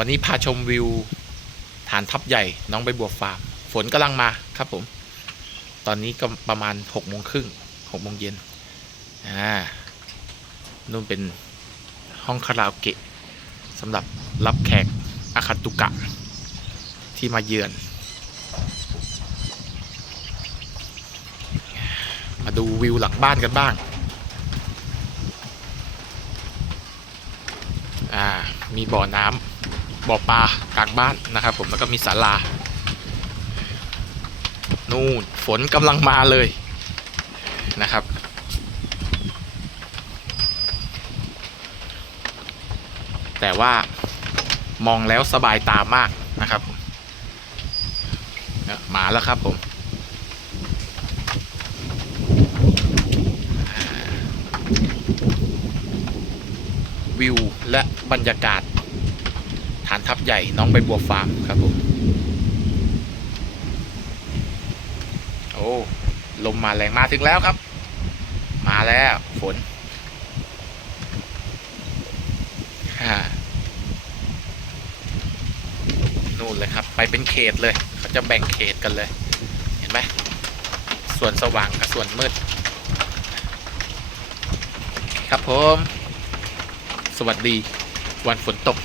วันนี้พาชมวิวฐานทัพใหญ่น้องใบบัวฟาร์มฝนกำลังมาครับผม ตอนนี้ก็ประมาณหกโมงครึ่งหกโมงเย็นอ่านู่นเป็นห้องคาราโอเกะสำหรับรับแขกอาคัตุกะ ที่มาเยือน มาดูวิวหลังบ้านกันบ้างอ่ามีบ่อน้ำ บ่อปลากลางบ้านนะครับ ผมแล้วก็มีศาลา นู่นฝนกำลังมาเลยนะครับ แต่ว่ามองแล้วสบายตามากนะครับมาแล้วครับผมวิวและบรรยากาศ ฐานทัพใหญ่น้องใบบัวฟาร์มครับผมโอ้ลมมาแรงมาถึงแล้วครับ มาแล้วฝนนู่นเลยครับ ไปเป็นเขตเลย เขาจะแบ่งเขตกันเลย เห็นไหมส่วนสว่างกับส่วนมืด ครับผม สวัสดี วันฝนตก